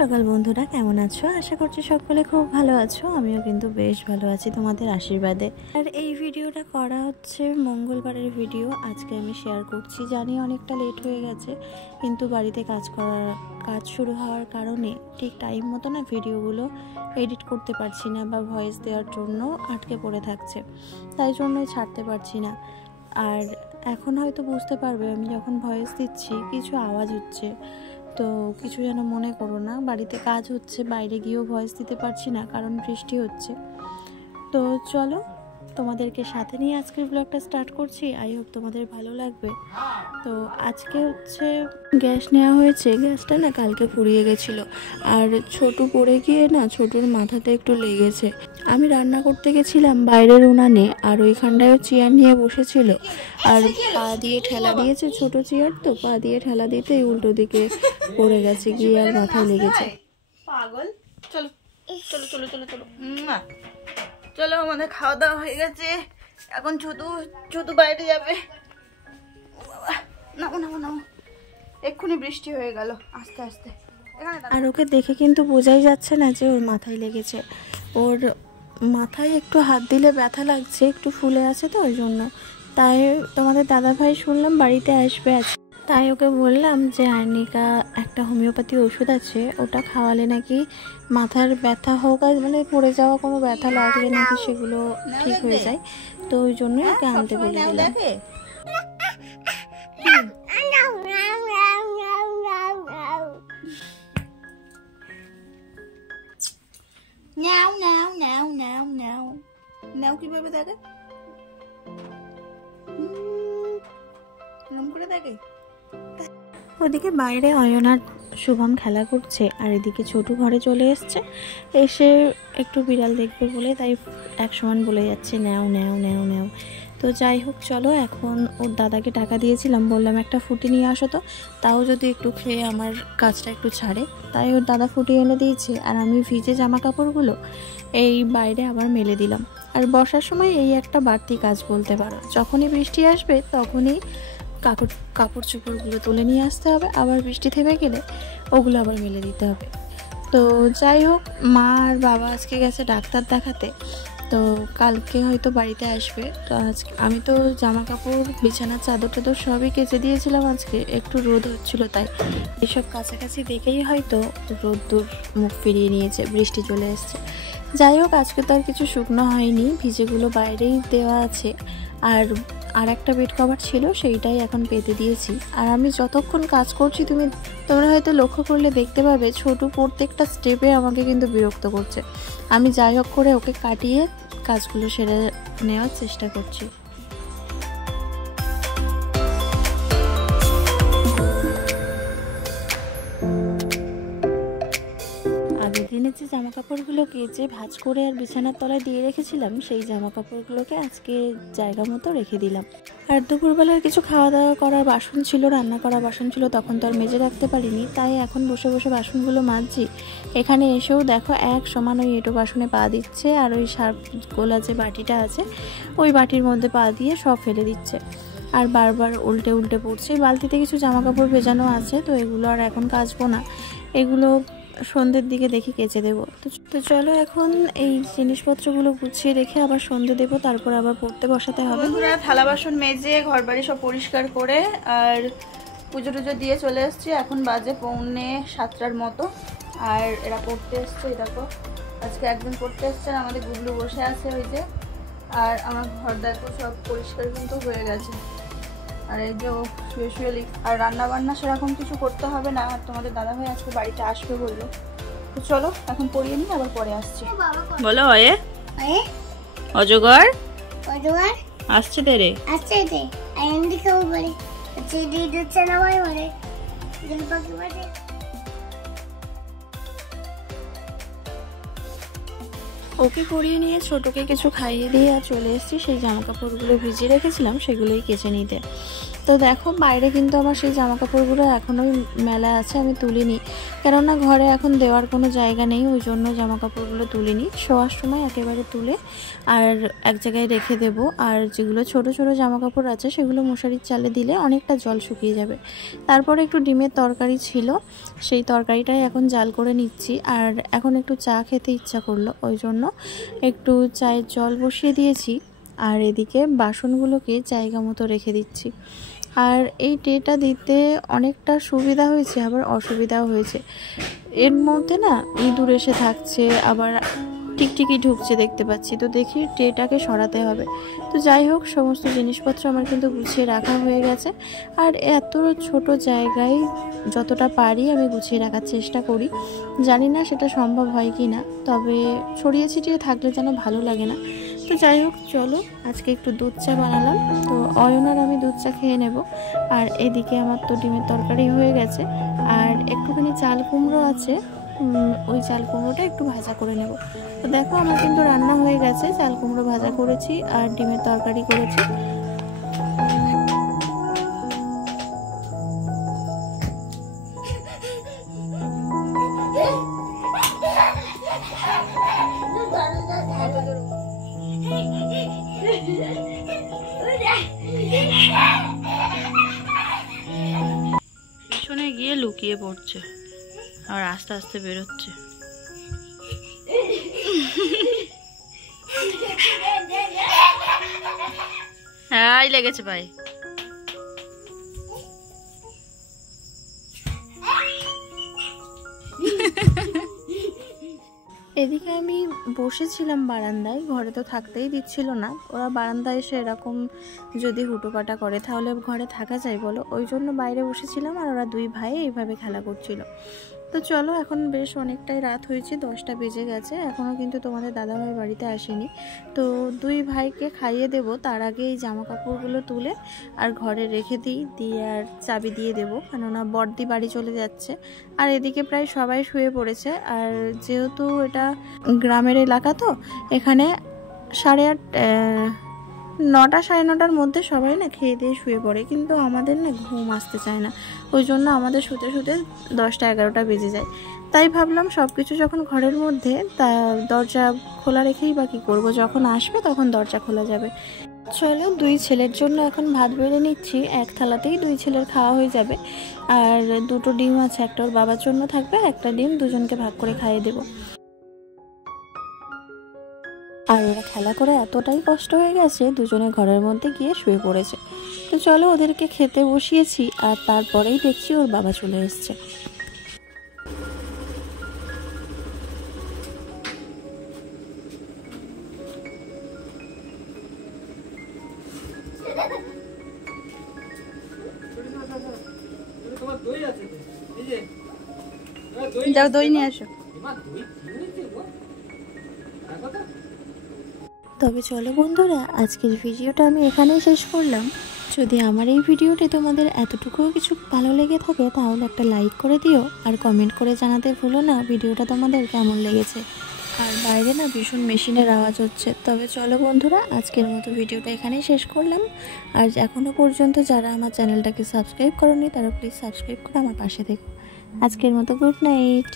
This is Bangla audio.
সকাল বন্ধুরা, কেমন আছো? আশা করছি সকলে খুব ভালো আছো। আমিও কিন্তু বেশ ভালো আছি তোমাদের আশীর্বাদে। আর এই ভিডিওটা করা হচ্ছে মঙ্গলবারের ভিডিও। আজকে আমি শেয়ার করছি। জানি অনেকটা লেট হয়ে গেছে, কিন্তু বাড়িতে কাজ শুরু হওয়ার কারণে ঠিক টাইম মতো না ভিডিওগুলো এডিট করতে পারছি না, বা ভয়েস দেওয়ার জন্য আটকে পড়ে থাকছে, তাই জন্যই ছাড়তে পারছি না। আর এখন হয়তো বুঝতে পারবে আমি যখন ভয়েস দিচ্ছি কিছু আওয়াজ হচ্ছে, তো কিছু যেন মনে করো না। বাড়িতে কাজ হচ্ছে, বাইরে গিয়েও ভয়েস দিতে পারছি না কারণ বৃষ্টি হচ্ছে। তো চলো, তোমাদেরকে সাথে নিয়ে আজকের ব্লগটা স্টার্ট করছি। আই হোপ তোমাদের ভালো লাগবে। তো আজকে হচ্ছে গ্যাস নেওয়া হয়েছে। গ্যাসটা না কালকে ফুরিয়ে গেছিলো, আর ছোটু পড়ে গিয়ে না ছোটুর মাথাতে একটু লেগেছে। আমি রান্না করতে গেছিলাম বাইরের উনানে, আর ওইখানটায় চেয়ার নিয়ে বসেছিল, আর পা দিয়ে ঠেলা দিয়েছে। ছোট চেয়ার তো, পা দিয়ে ঠেলা দিতে উল্টো দিকে পড়ে গেছে, গিয়ে আর মাথায় লেগেছে। পাগল। চলো চলো চলো চলো চলো চলো, আমাদের খাওয়া দাওয়া হয়ে গেছে। এখন ছোটু বাইরে যাবে। নাও নাও নাও, এক্ষুনি বৃষ্টি হয়ে গেল আস্তে আস্তে। আর ওকে দেখে কিন্তু বোঝাই যাচ্ছে না যে ওর মাথায় লেগেছে। ওর মাথায় একটু হাত দিলে ব্যথা লাগছে, একটু ফুলে আছে তো ওই জন্য। তাই তোমাদের দাদাভাই শুনলাম বাড়িতে আসবে আজকে, তাই ওকে বললাম যে আর্নিকা একটা হোমিওপ্যাথি ওষুধ আছে, ওটা খাওয়ালে নাকি মাথার ব্যথা হোক, আর মানে পড়ে যাওয়া কোনো ব্যথা লাগলে নাকি সেগুলো ঠিক হয়ে যায়। তো ওই জন্যই ওকে আনতে বলে দিলাম। নাও নাও নাও নাও নাও নাও, কিভাবে দেখে, এরকম করে দেখে। ওদিকে বাইরে অয়ন আর শুভম খেলা করছে, আর এদিকে ছোটু ঘরে চলে এসছে। এসে একটু বিড়াল দেখবে বলে তাই এক সমান বলে যাচ্ছে নেও নেও নেও নেও। তো যাই হোক, চলো এখন ওর দাদাকে টাকা দিয়েছিলাম, বললাম একটা ফুটি নিয়ে আসো তো, তাও যদি একটু খেয়ে আমার কাজটা একটু ছাড়ে। তাই ওর দাদা ফুটি এনে দিয়েছে, আর আমি ভিজে জামা কাপড়গুলো এই বাইরে আবার মেলে দিলাম। আর বর্ষার সময় এই একটা বাড়তি কাজ বলতে পারো, যখনই বৃষ্টি আসবে তখনই কাপড় চোপড়গুলো তুলে নিয়ে আসতে হবে, আবার বৃষ্টি থেমে গেলে ওগুলো আবার মেলে দিতে হবে। তো যাই হোক, মা আর বাবা আজকে গেছে ডাক্তার দেখাতে, তো কালকে হয়তো বাড়িতে আসবে। তো আজকে আমি তো জামা কাপড় বিছানার চাদর টাদর সবই কেচে দিয়েছিলাম। আজকে একটু রোদ হচ্ছিল, তাই এসব কাছাকাছি দেখেই হয়তো রোদ্দুর মুখ ফিরিয়ে নিয়েছে, বৃষ্টি চলে এসছে। যাই হোক, আজকে তো আর কিছু শুকনো হয়নি, ভিজেগুলো বাইরেই দেওয়া আছে। আর একটা বেড কভার ছিল, সেইটাই এখন পেতে দিয়েছি। আর আমি যতক্ষণ কাজ করছি তোমরা হয়তো লক্ষ্য করলে দেখতে পাবে ছোটু প্রত্যেকটা স্টেপে আমাকে কিন্তু বিরক্ত করছে। আমি যাই হোক করে ওকে কাটিয়ে কাজগুলো সেরে নেওয়ার চেষ্টা করছি। দিনের যে জামা কাপড়গুলো কেচে ভাঁজ করে আর বিছানার তলায় দিয়ে রেখেছিলাম, সেই জামা কাপড়গুলোকে আজকে জায়গা মতো রেখে দিলাম। আর দুপুরবেলার কিছু খাওয়া দাওয়া করার বাসন ছিল, রান্না করা বাসন ছিল, তখন তো আর মেজে রাখতে পারিনি, তাই এখন বসে বসে বাসনগুলো মাজছি। এখানে এসেও দেখো এক সমান ওই এঁটো বাসনে পা দিচ্ছে, আর ওই সার্ফ গোলা যে বাটিটা আছে ওই বাটির মধ্যে পা দিয়ে সব ফেলে দিচ্ছে, আর বারবার উল্টে উল্টে পড়ছে। বালতিতে কিছু জামা কাপড় ভেজানো আছে, তো এগুলো আর এখন কাচবো না, এগুলো সন্ধ্যের দিকে দেখি কেচে দেবো। তো চলো এখন এই জিনিসপত্রগুলো গুছিয়ে রেখে আবার সন্ধ্যে দেবো, তারপর আবার পড়তে বসাতে হবে। থালা বাসন মেজে ঘর বাড়ি সব পরিষ্কার করে আর পুজো টুজো দিয়ে চলে এসছি। এখন বাজে 6:45 মতো, আর এরা পড়তে এসছে। দেখো আজকে একদিন পড়তে এসছে, আর আমাদের গুবলু বসে আছে ওই যে। আর আমার ঘর দেখো সব পরিষ্কার কিন্তু হয়ে গেছে। আর এই যে শুয়ে শুয়ে আর রান্না বান্না সেরকম কিছু করতে হবে না, আর তোমাদের দাদাভাই আজকে বাড়িতে আসবে বললো। তো চলো এখন পড়িয়ে নিই, আবার পরে আসছি। বলো অয়ে অজগর আসছে তেরে ওকে পরিয়ে নিয়ে ছোটকে কিছু খাইয়ে দিয়ে আর চলে এসেছি সেই জামা কাপড়গুলো ভিজিয়ে রেখেছিলাম সেগুলোই কেচে নিতে। তো দেখো বাইরে কিন্তু আমার সেই জামা কাপড়গুলো এখনোই মেলা আছে, আমি তুলিনি, কেননা ঘরে এখন দেওয়ার কোনো জায়গা নেই, ওই জন্য জামা কাপড়গুলো তুলিনি। শোয়ার সময় একেবারে তুলে আর এক জায়গায় রেখে দেব। আর যেগুলো ছোট ছোট জামা কাপড় আছে সেগুলো মশারির চালে দিলে অনেকটা জল শুকিয়ে যাবে। তারপরে একটু ডিমের তরকারি ছিল, সেই তরকারিটাই এখন জাল করে নিচ্ছি। আর এখন একটু চা খেতে ইচ্ছা করলো, ওই জন্য একটু চায়ের জল বসিয়ে দিয়েছি। আর এদিকে বাসনগুলোকে জায়গা মতো রেখে দিচ্ছি। আর এই ট্রেটা দিতে অনেকটা সুবিধা হয়েছে, আবার অসুবিধাও হয়েছে। এর মধ্যে না ইঁদুর এসে থাকছে, আবার টিকটিকি ঢুকছে দেখতে পাচ্ছি, তো দেখি ট্রেটাকে সরাতে হবে। তো যাই হোক, সমস্ত জিনিসপত্র আমার কিন্তু গুছিয়ে রাখা হয়ে গেছে। আর এত ছোট জায়গায় যতটা পারি আমি গুছিয়ে রাখার চেষ্টা করি, জানি না সেটা সম্ভব হয় কি না, তবে ছড়িয়ে ছিটিয়ে থাকলে যেন ভালো লাগে না। তো যাই হোক, চলো আজকে একটু দুধ চা বানালাম, তো অয়নার আমি দুধ চা খেয়ে নেব। আর এদিকে আমার তো ডিমের তরকারি হয়ে গেছে, আর একটুখানি চাল কুমড়ো আছে, ওই চাল কুমড়োটা একটু ভাজা করে নেব। তো দেখো আমার কিন্তু রান্না হয়ে গেছে, চাল কুমড়ো ভাজা করেছি আর ডিমের তরকারি করেছি। পিছনে গিয়ে লুকিয়ে পড়ছে আর আস্তে আস্তে বেরোচ্ছে। হ্যাঁ লেগেছে ভাই। এদিকে আমি বসেছিলাম বারান্দায়, ঘরে তো থাকতেই দিচ্ছিল না, ওরা বারান্দায় এসে এরকম যদি হুটোপাটা করে তাহলে ঘরে থাকা যায় বলো, ওই জন্য বাইরে বসেছিলাম। আর ওরা দুই ভাই এইভাবে খেলা করছিল। তো চলো, এখন বেশ অনেকটাই রাত হয়েছে, 10টা বেজে গেছে, এখনও কিন্তু তোমাদের দাদাভাই বাড়িতে আসেনি। তো দুই ভাইকে খাইয়ে দেব, তার আগে এই জামা কাপড়গুলো তুলে আর ঘরে রেখে দিয়ে আর চাবি দিয়ে দেবো, কেননা বড়দি বাড়ি চলে যাচ্ছে। আর এদিকে প্রায় সবাই শুয়ে পড়েছে, আর যেহেতু এটা গ্রামের এলাকা তো এখানে 9:30 সাড়ে 9টার মধ্যে সবাই না খেয়ে দিয়ে শুয়ে পড়ে, কিন্তু আমাদের না ঘুম আসতে চায় না, ওই জন্য আমাদের শুতে শুতে 10টা 11টা বেজে যায়। তাই ভাবলাম সব কিছু যখন ঘরের মধ্যে, তা দরজা খোলা রেখেই বা কী করবো, যখন আসবে তখন দরজা খোলা যাবে। চলো, দুই ছেলের জন্য এখন ভাত বেড়ে নিচ্ছি, এক থালাতেই দুই ছেলের খাওয়া হয়ে যাবে। আর দুটো ডিম আছে, একটা ওর বাবার জন্য থাকবে, একটা ডিম দুজনকে ভাগ করে খাইয়ে দেবো। আর ওরা খেলা করে এতটাই কষ্ট হয়ে গেছে, দুজনে ঘরের মধ্যে গিয়ে শুয়ে পড়েছে। তো চলো, ওদেরকে খেতে বসিয়েছি, আর তারপরেই দেখছি ওর বাবা চলে এসছে। যাও দই নিয়ে আসো। তবে চলো বন্ধুরা, আজকের ভিডিওটা আমি এখানেই শেষ করলাম। যদি আমার এই ভিডিওটি তোমাদের এতটুকুও কিছু ভালো লেগে থাকে তাহলে একটা লাইক করে দিও, আর কমেন্ট করে জানাতে ভুলো না ভিডিওটা তোমাদের কেমন লেগেছে। আর বাইরে না ভীষণ মেশিনের আওয়াজ হচ্ছে। তবে চলো বন্ধুরা, আজকের মতো ভিডিওটা এখানেই শেষ করলাম। আর এখনও পর্যন্ত যারা আমার চ্যানেলটাকে সাবস্ক্রাইব করোনি তারা প্লিজ সাবস্ক্রাইব করে আমার পাশে থেকো। আজকের মতো গুড নাইট।